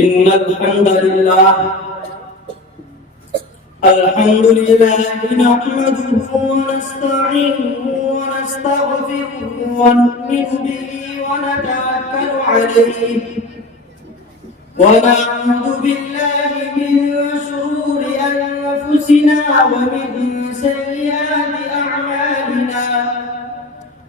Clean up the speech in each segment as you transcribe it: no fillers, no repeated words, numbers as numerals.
إن الحمد لله نحمده ونستعينه ونستغفره ونؤمن به ونتوكل عليه ونعوذ بالله من شرور أنفسنا ومن سيئات أعمالنا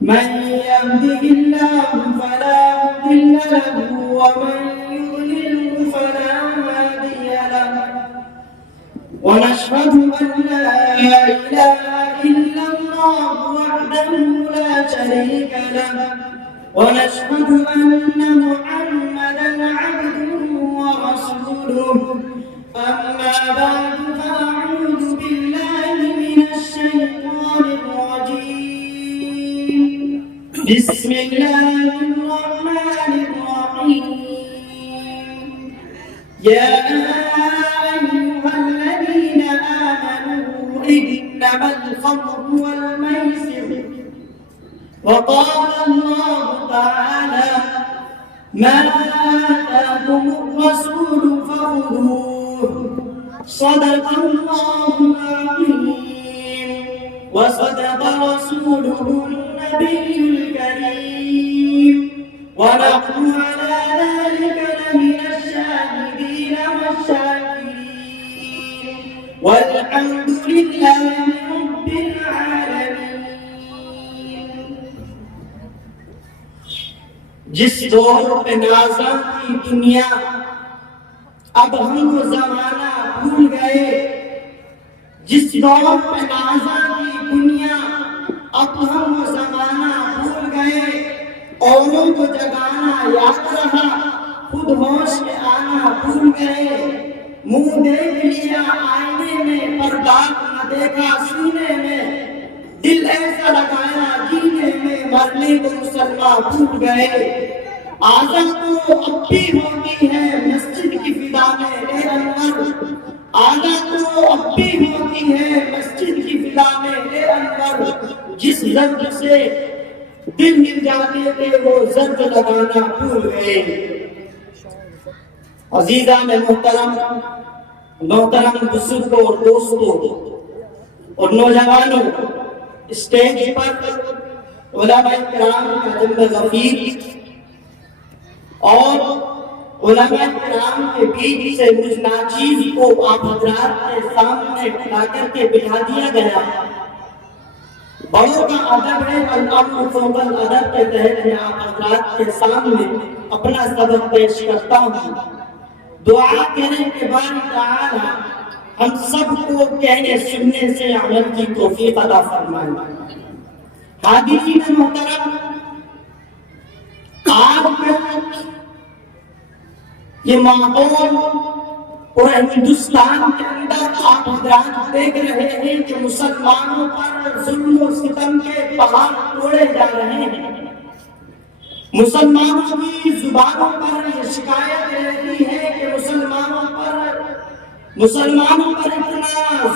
من يهده الله فلا مضل له ومن يضلل فلا هادي له ونشهد أن لا إله إلا الله وحده لا شريك له ونشهد أن محمدا عبده ورسوله أما بعد فأعوذ بالله من الشيطان الرجيم بسم الله الرحمن الرحيم يا أيها الذين آمنوا إنما الخمر والميسر وقال الله تعالى ما آتاكم الرسول فخذوه صدق الله العظيم وصدق رسوله النبي الكريم ونحن على ذلك لمن الشاهدين والشاكرين والحمد لله رب العالمين. جس دور پہ نازاں کی دنیا اب ہم وہ زمانہ بھول گئے، جس دور پہ نازاں کی دنیا اب ہم وہ زمانہ بھول گئے، اوروں کو جگانا یاد رہا خود ہوش میں آنا بھول گئے، منہ دیکھ لیا آئینے میں پر داغ نہ دیکھا سینے میں، دل ایسا لگایا جینے میں مرنے کو مسلمان بھول گئے. آزاد تو اب بھی ہوتی ہے مسجد کی فضا میں اے انور، آزاد تو اب بھی ہوتی ہے مسجد کی فضا میں اے انور، جس ضرب سے دل ہل جاتے تھے وہ ضرب لگانا بھول گئے. عزیزان محترم بزرگوں اور دوستوں اور نوجوانوں، اسٹیج پر علماء کرام کا جمع غفیر اور علماء کرام کے بیچ سے مجھ ناچیز کو آپ حضرات کے سامنے لا کر کے بٹھا دیا گیا. بڑوں کا ادب ہے، الامر فوق الادب کے تحت میں آپ حضرات کے سامنے اپنا سبق پیش کرتا ہوں. دعا کریں کہ باری تعالی ہم سب کو کہنے سننے سے عمل کی توفیق عطا فرمائے. حاضرین محترم، آج یہ ماحول اور ہندوستان کے اندر آپ حضرات دیکھ رہے ہیں کہ مسلمانوں پر ظلم و ستم کے پہاڑ توڑے جا رہے ہیں. مسلمانوں کی زبانوں پر یہ شکایت رہتی ہے کہ مسلمانوں پر اتنا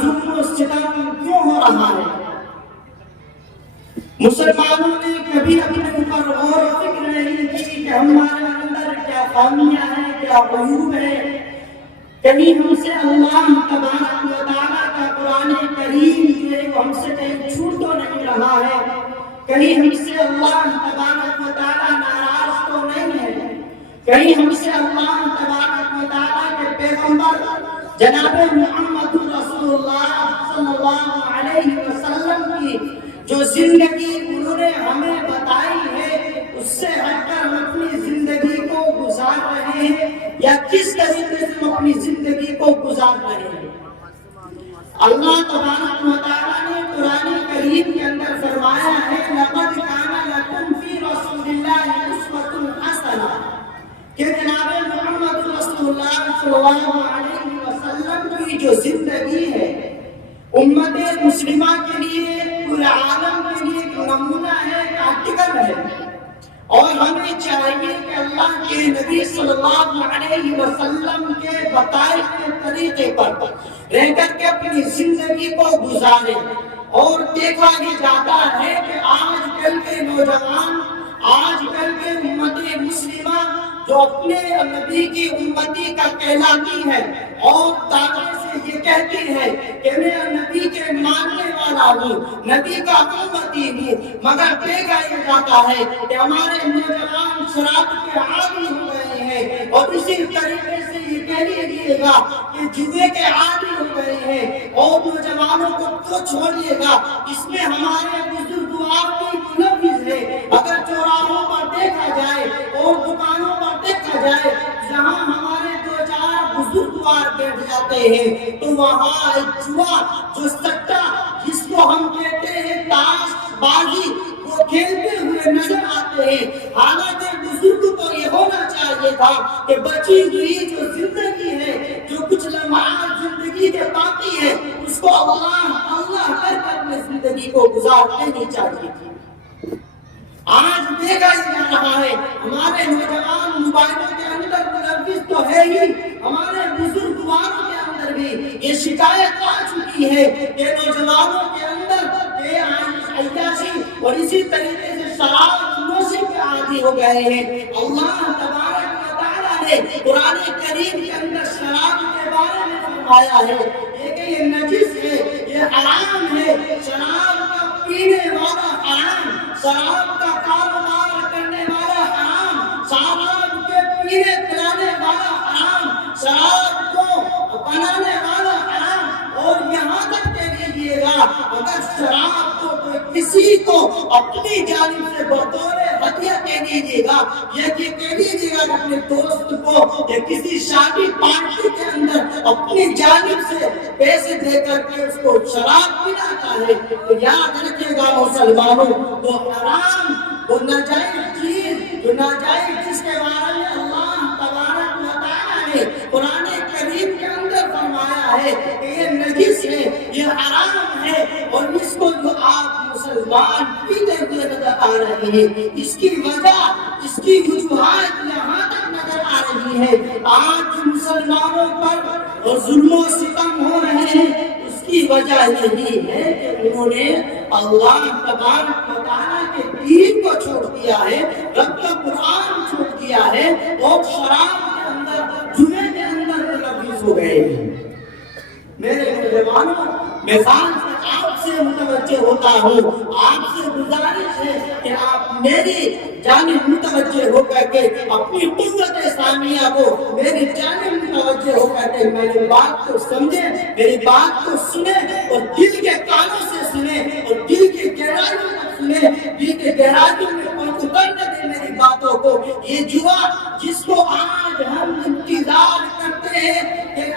ظلم و ستم کیوں ہو رہا ہے. مسلمانوں نے کبھی اپنے اوپر غور و فکر نہیں کی کہ ہمارے اندر کیا خامیاں ہیں، کیا عیوب ہیں. کہیں ہم سے اللہ تبارک و تعالیٰ کا قرآن کریم جو ہے وہ ہم سے کہیں چھوٹ تو نہیں رہا ہے، کہیں ہم سے اللہ تبارک و تعالیٰ ناراض تو نہیں ہے، کہیں ہم سے اللہ تبارک و تعالیٰ کے پیغمبر جناب محمد رسول اللہ صلی اللہ علیہ وسلم کی جو زندگی انہوں نے ہمیں بتائی ہے اس سے ہٹ کر ہم اپنی زندگی کو گزار رہے ہیں، یا کس طریقے سے ہم اپنی زندگی کو گزار رہے ہیں. اللہ تبارک و تعالیٰ نے قرآن کریم کے اندر فرمایا ہے لَقَدْ كَانَ لَكُمْ فِي رَسُولِ اللَّهِ أُسْوَةٌ حَسَنَةٌ، کہ جناب محمد رسول اللہ صلی اللہ علیہ وسلم کی جو زندگی ہے امت مسلمہ کے لیے، پورے عالم کے لیے ایک نمونہ ہے، ایک آرٹیکل ہے. اور ہمیں چاہیے کہ اللہ کے نبی صلی اللہ علیہ وسلم کے بتائے کے طریقے پر رہ کر کے اپنی زندگی کو گزارے. اور دیکھا یہ جاتا ہے کہ آج کل کے نوجوان، آج کل کے امت مسلمہ جو اپنے نبی کی امتی کا کہلاتی ہے اور دعوے سے یہ کہتی ہے کہ میں نبی کے ماننے والا ہوں، نبی کا امتی ہوں، مگر دیکھا یہ جاتا ہے کہ ہمارے نوجوان شراب کے عادی ہو گئے ہیں، اور اسی طریقے سے یہ کہہ لیجیے گا کہ جوے کے عادی ہو گئے ہیں، اور نوجوانوں کو تو چھوڑیے گا، اس میں ہمارے بزرگوار کی ملوث ہے۔ اگر چوراہوں پر دیکھا جائے اور دکانوں پر دیکھا جائے جہاں ہمارے دو چار بزرگوار بیٹھ جاتے ہیں تو وہاں جوا جو سٹا جس کو ہم کہتے ہیں تاش بازی وہ کھیلتے ہوئے نظر آتے ہیں۔ حالانکہ بزرگ کو یہ ہونا چاہیے تھا کہ بچی ہوئی جو زندگی ہے، جو کچھ لمحات زندگی کے باقی ہے، اس کو اللہ اللہ کر کے اپنے زندگی کو گزار دینی چاہیے تھی۔ آج دیکھا جا رہا ہے ہمارے نوجوان موبائلوں کے اندر ملوث تو ہے ہی، ہمارے بزرگواروں کے اندر بھی یہ شکایت آ چکی ہے کہ نوجوانوں کے اندر بے عیاشی اور اسی طریقے سے شراب نوشی کے عادی ہو گئے ہیں۔ اللہ تبارک و تعالیٰ نے قرآن کریم کے اندر شراب کے بارے میں فرمایا ہے کہ یہ نجس ہے، یہ حرام ہے، شراب کا پینے والا حرام، شراب کا کاروبار کرنے والا حرام، شراب کے پینے پلانے والا حرام، شراب کو بنانے والا حرام، اور یہاں تک کہہ لیجیے گا اگر شراب کو کوئی کسی کو اپنی جانب سے بطور ہدیہ کہہ دیجیے گا یا یہ کہہ دیجیے گا اپنے دوست کو یا کسی شادی پارٹی کے اندر اپنی جانب سے پیسے دے کر کے اس کو شراب پلاتا ہے تو یاد رکھیے گا مسلمانوں، وہ حرام، وہ ناجائز چیز، جو ناجائز جس کے بارے میں اللہ تبارک و تعالیٰ نے قرآن کریم کے اندر فرمایا ہے کہ یہ نجس ہے، یہ حرام ہے، اور اس کو جو آپ مسلمان پیتے ہوئے نظر آ رہے ہیں، اس کی وجہ، اس کی وجوہات یہاں تک نظر آ رہی ہے۔ آج مسلمانوں پر اور ظلم و ستم ہو رہے ہیں، اس کی وجہ یہی ہے کہ انہوں نے اللہ تبارک و تعالیٰ کے دین کو چھوڑ دیا ہے، رب کا قرآن چھوڑ دیا ہے، اور شراب کے اندر، جمعے کے اندر ملوث ہو گئے ہیں۔ میرے نوجوانوں، میں خاص آپ سے متوجہ ہوتا ہوں، آپ سے گزارش ہے کہ آپ میری جانب متوجہ ہو کر کے اپنی قوت سامیہ کو میری جانب متوجہ ہو کر کے میری بات کو سمجھیں، میری بات کو سنیں، اور دل کے کانوں سے سنیں، اور دل کی گہرائیوں تک سنیں، دل کے گہرائیوں میں اترنے دیں میری باتوں کو۔ یہ جوا جس کو آج ہم انتظار کرتے ہیں کہ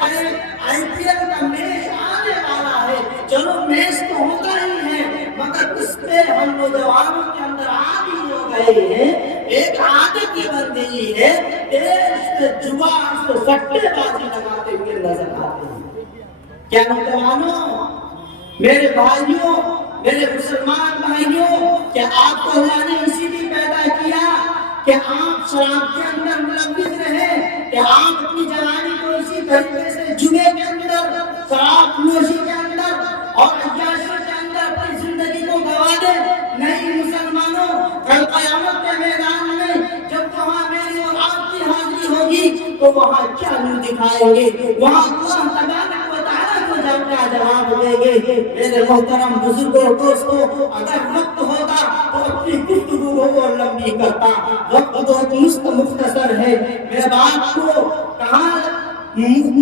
IPL کا میچ آنے والا ہے، چلو میچ تو ہوتا ہی ہے، مگر اس پہ ہم نوجوانوں کے اندر عادی ہو گئے ہیں، ایک عادت یہ بن گئی ہے کہ اس پہ جوا، اس پہ سٹے بازی لگاتے ہوئے نظر آتے ہیں۔ کیا نوجوانوں، میرے بھائیوں، میرے مسلمان بھائیوں، کیا آپ کو اللہ نے اسی لیے پیدا کیا کہ آپ شراب کے اندر ملوث رہیں، کہ آپ اپنی جوانی کو اسی طریقے سے جمعے کے اندر، شراب نوشی کے اندر اور عیاشی کے اندر اپنی زندگی کو گوا دیں؟ نہیں مسلمانوں، کل قیامت کے میدان میں جب وہاں میری اور آپ کی حاضری ہوگی تو وہاں کیا منہ دکھائیں گے؟ وہاں اللہ تبارک و تعالیٰ کو کیا جواب دیں گے؟ میرے محترم بزرگوں، دوستوں، اگر وقت ہوتا تو اپنی گفتگو کو اور لمبی کرتا، وقت تو مختصر ہے، میں بات کو کہاں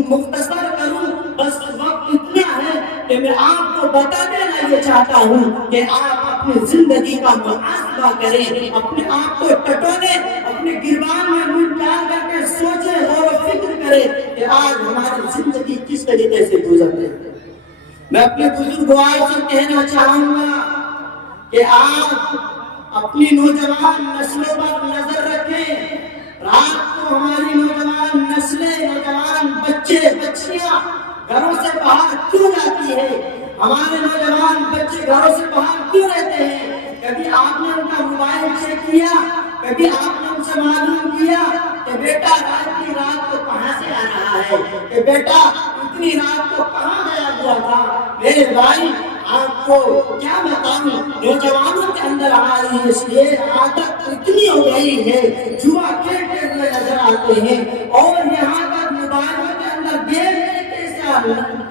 مختصر کروں، بس وقت اتنا ہے کہ میں آپ کو بتا دینا یہ چاہتا ہوں کہ آپ اپنی زندگی کا محاسبہ کریں، اپنے آپ کو ٹٹولیں، اپنے گریبان میں منہ ڈال کر کے سوچیں، غور و فکر کریں کہ آج ہماری زندگی کس طریقے سے گزر رہی ہے۔ میں اپنے بزرگوار سے کہنا چاہوں گا کہ آپ اپنی نوجوان نسلوں پر نظر رکھیں۔ رات کو ہماری نوجوان نسلیں، نوجوان بچے بچیاں گھروں سے باہر کیوں جاتی ہے؟ ہمارے نوجوان بچے گھروں سے باہر کیوں رہتے ہیں؟ کبھی آپ نے ان کا موبائل چیک کیا؟ کبھی آپ نے ان سے معلوم کیا کہ بیٹا اتنی رات کو کہاں سے آ رہا ہے، کہ بیٹا اتنی رات کو کہاں گیا ہوا تھا؟ میرے بھائی، آپ کو کیا بتاؤں، نوجوانوں کے اندر ہماری یہ عادت اتنی ہو گئی ہے، جوا کھیلتے ہوئے نظر آتے ہیں، اور یہاں تک موبائلوں کے اندر گیم آ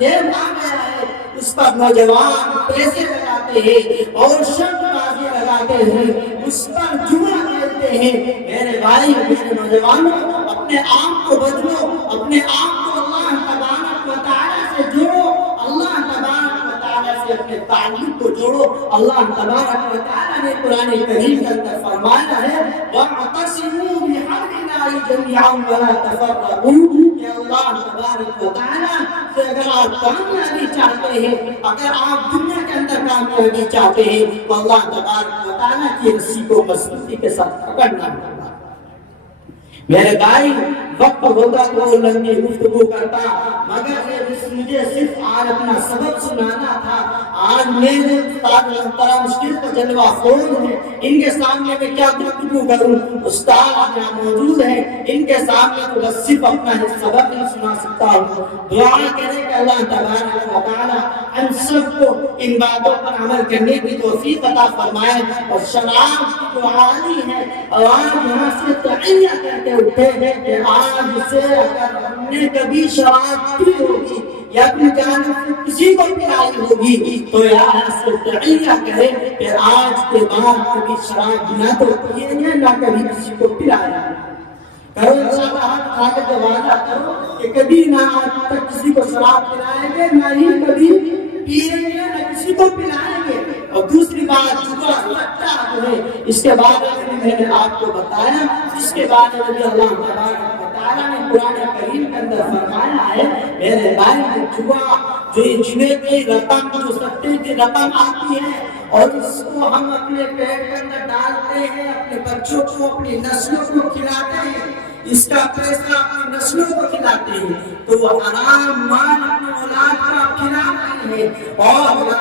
گیا ہے، اس پر نوجوان پیسے لگاتے ہیں اور شرط بازی لگاتے ہیں، اس پر جوا کھیلتے ہیں۔ میرے بھائی، میرے نوجوانوں، اپنے آپ کو بدلو، اپنے آپ کو اللہ تبارک و تعالیٰ سے جوڑو، اللہ تبارک و تعالیٰ سے اپنے تعلق کو جوڑو۔ اللہ تبارک و تعالیٰ نے قرآن کریم کے اندر فرمایا ہے وَاعْتَصِمُوا بِحَبْلِ اللَّهِ جَمِيعًا وَلَا تَفَرَّقُوا، کہ اللہ تبارک و تعالیٰ سے اگر آپ کامیابی چاہتے ہیں، اگر آپ دنیا کے اندر کامیابی چاہتے ہیں، تو اللہ تبارک و تعالیٰ کی رسی کو مضبوطی کے ساتھ پکڑنا ہوگا۔ میرے بھائی، وقت ہوگا تو لمبی گفتگو کرتا، مگر مجھے صرف آج اپنا سبق سنانا تھا۔ آج میرے استاد محترم شیخ جلوہ خون ہیں، ان کے سامنے میں کیا گفتگو کروں، استاد یہاں موجود ہیں، ان کے سامنے تو بس صرف اپنا سبق ہی سنا سکتا ہوں۔ دعا کریں کہ اللہ تبارک و تعالیٰ ہم سب کو ان باتوں پر عمل کرنے کی توفیق عطا فرمائے، اور شراب کی جو عالی ہے، اور آج یہاں سے تحیہ کرتے اٹھے کہ آج سے اگر ہم نے کبھی شراب پی ہوگی یا اپنی جانب سے کسی کو پلائی ہوگی، تو یہاں سے تحیہ کریں کہ آج کے بعد کبھی شراب نہ تو پیئیں گے، نہ کبھی کسی کو پلائیں گے۔ کرو انشاءاللہ، کھا کے وعدہ کرو کہ کبھی نہ آج تک کسی کو شراب پلائیں گے، نہ ہی کبھی پیئیں گے، نہ کسی کو پلائیں گے۔ اور دوسری بات، جوا سٹا جو ہے، اس کے بارے میں میں نے آپ کو بتایا، اس کے بارے میں بھی اللہ تبارک و تعالیٰ نے قرآن کریم کے اندر فرمایا ہے۔ میرے بھائی، جوا جو یہ جوے کی رقم، جو سٹے کی رقم آتی ہے، اور اس کو ہم اپنے پیٹ کے اندر ڈالتے ہیں، اپنے بچوں کو، اپنی نسلوں کو کھلاتے ہیں، اس کا پیسہ اپنی نسلوں کو کھلاتے ہیں، تو وہ حرام مال اپنی اولاد کو آپ کھلا رہے ہیں۔ اور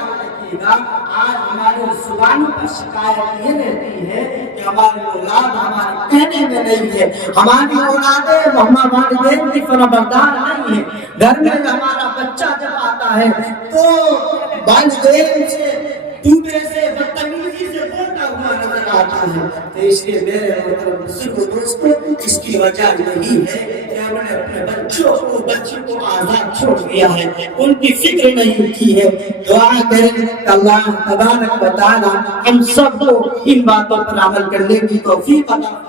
آج ہماری زبانوں پر شکایت یہ رہتی ہے کہ ہماری اولاد ہمارے کہنے میں نہیں ہے، ہماری اولادیں ہمارے والدین کی فرمانبردار نہیں ہے۔ گھر میں ہمارا بچہ جب آتا ہے تو والدین سے ٹوٹے سے بدتمیزی سے بولتا ہوا نظر آتا ہے۔ تو اس لیے میرے محترم بزرگوں، دوستوں، اس کی وجہ یہی ہے کہ ہم نے اپنے بچوں کو آزاد چھوڑ دیا ہے، ان کی فکر نہیں کی ہے۔ دعا کریں کہ اللہ تبارک و تعالی ہم سب کو ان باتوں پر عمل کرنے کی توفیق عطا فرمائے۔